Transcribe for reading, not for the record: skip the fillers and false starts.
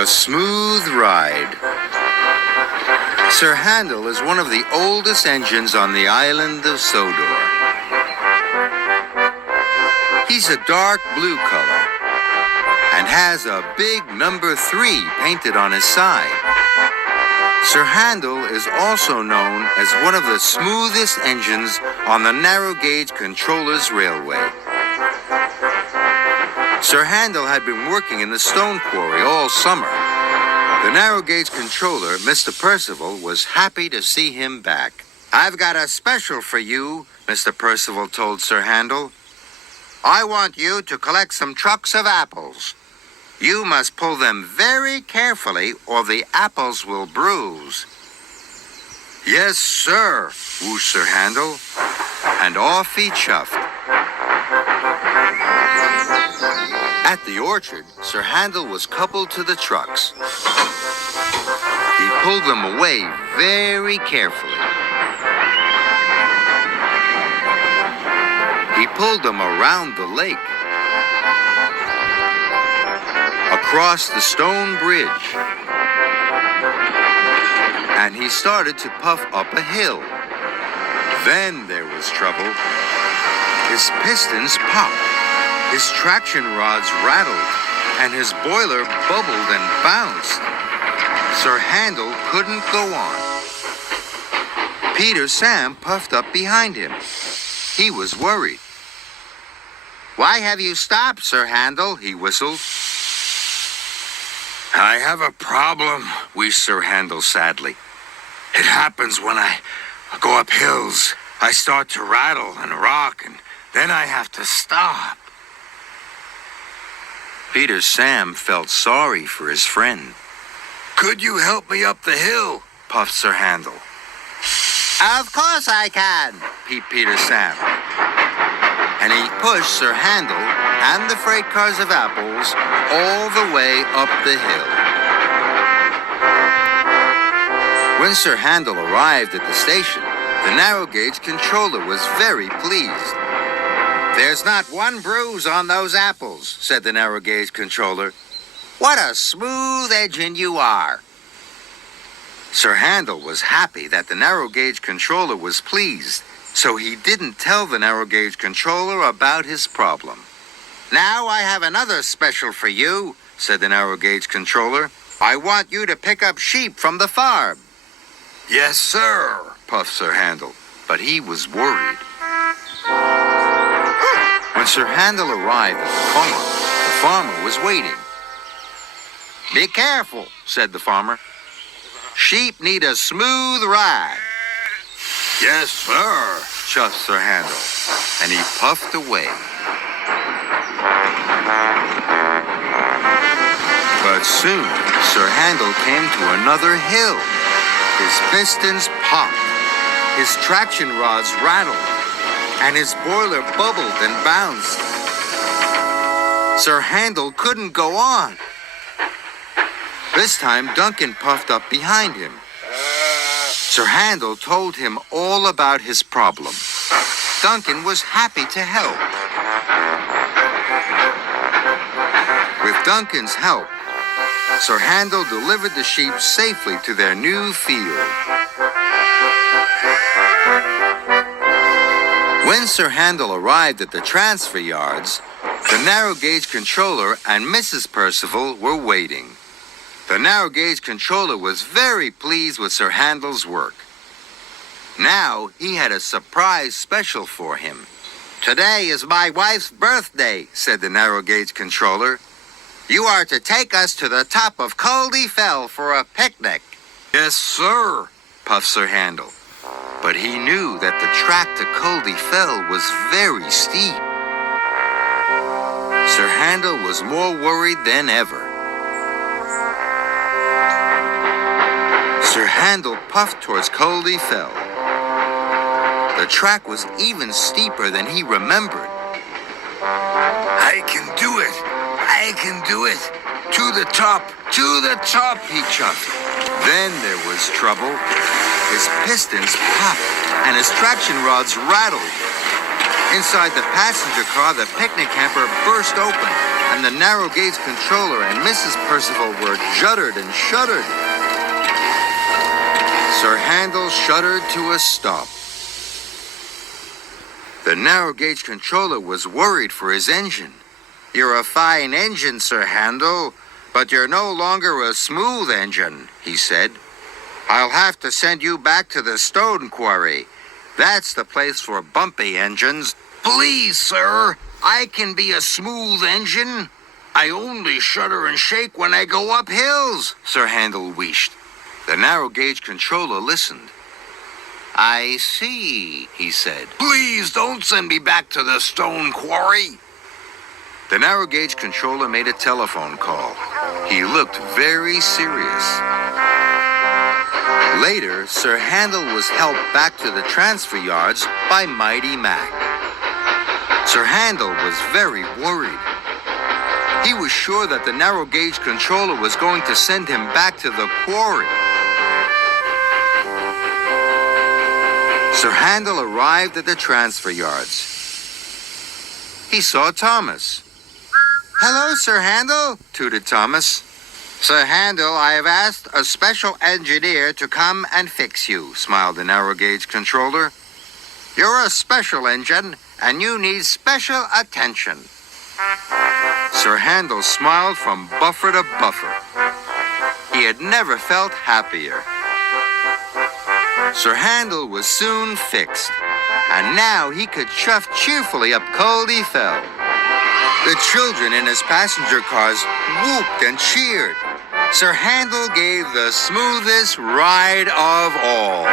A smooth ride. Sir Handel is one of the oldest engines on the island of Sodor. He's a dark blue color and has a big number 3 painted on his side. Sir Handel is also known as one of the smoothest engines on the narrow gauge controller's railway. Sir Handel had been working in the stone quarry all summer. The narrow gauge controller, Mr. Percival, was happy to see him back. "I've got a special for you," Mr. Percival told Sir Handel. "I want you to collect some trucks of apples. You must pull them very carefully or the apples will bruise." "Yes, sir," whooshed Sir Handel, and off he chuffed. At the orchard, Sir Handel was coupled to the trucks. He pulled them away very carefully. He pulled them around the lake, across the stone bridge, and he started to puff up a hill. Then there was trouble. His pistons popped, his traction rods rattled, and his boiler bubbled and bounced. Sir Handel couldn't go on. Peter Sam puffed up behind him. He was worried. "Why have you stopped, Sir Handel?" he whistled. "I have a problem," wheezed Sir Handel sadly. "It happens when I go up hills. I start to rattle and rock, and then I have to stop." Peter Sam felt sorry for his friend. "Could you help me up the hill?" puffed Sir Handel. "Of course I can," peeped Peter Sam. And he pushed Sir Handel and the freight cars of apples all the way up the hill. When Sir Handel arrived at the station, the narrow gauge controller was very pleased. "There's not one bruise on those apples," said the narrow gauge controller. "What a smooth engine you are." Sir Handel was happy that the narrow gauge controller was pleased, so he didn't tell the narrow gauge controller about his problem. "Now I have another special for you," said the narrow gauge controller. "I want you to pick up sheep from the farm." "Yes, sir," puffed Sir Handel, but he was worried. When Sir Handel arrived at the farmer was waiting. "Be careful," said the farmer. "Sheep need a smooth ride." "Yes, sir," chuffed Sir Handel, and he puffed away. But soon, Sir Handel came to another hill. His pistons popped, his traction rods rattled, and his boiler bubbled and bounced. Sir Handel couldn't go on. This time, Duncan puffed up behind him. Sir Handel told him all about his problem. Duncan was happy to help. With Duncan's help, Sir Handel delivered the sheep safely to their new field. When Sir Handel arrived at the transfer yards, the narrow gauge controller and Mrs. Percival were waiting. The narrow gauge controller was very pleased with Sir Handel's work. Now he had a surprise special for him. "Today is my wife's birthday," said the narrow gauge controller. "You are to take us to the top of Culdee Fell for a picnic." "Yes, sir," puffed Sir Handel. But he knew that the track to Culdee Fell was very steep. Sir Handel was more worried than ever. Sir Handel puffed towards Culdee Fell. The track was even steeper than he remembered. "I can do it! I can do it! To the top! To the top!" he chuffed. Then there was trouble. His pistons popped and his traction rods rattled. Inside the passenger car, the picnic hamper burst open and the narrow gauge controller and Mrs. Percival were juddered and shuddered. Sir Handel shuddered to a stop. The narrow gauge controller was worried for his engine. "You're a fine engine, Sir Handel, but you're no longer a smooth engine," he said. "I'll have to send you back to the stone quarry. That's the place for bumpy engines." "Please, sir, I can be a smooth engine. I only shudder and shake when I go up hills," Sir Handel wished. The narrow gauge controller listened. "I see," he said. "Please don't send me back to the stone quarry." The narrow gauge controller made a telephone call. He looked very serious. Later, Sir Handel was helped back to the transfer yards by Mighty Mac. Sir Handel was very worried. He was sure that the narrow gauge controller was going to send him back to the quarry. Sir Handel arrived at the transfer yards. He saw Thomas. "Hello, Sir Handel," tooted Thomas. "Sir Handel, I have asked a special engineer to come and fix you," smiled the narrow gauge controller. "You're a special engine, and you need special attention." Sir Handel smiled from buffer to buffer. He had never felt happier. Sir Handel was soon fixed, and now he could chuff cheerfully up Coldy Fell. The children in his passenger cars whooped and cheered. Sir Handel gave the smoothest ride of all.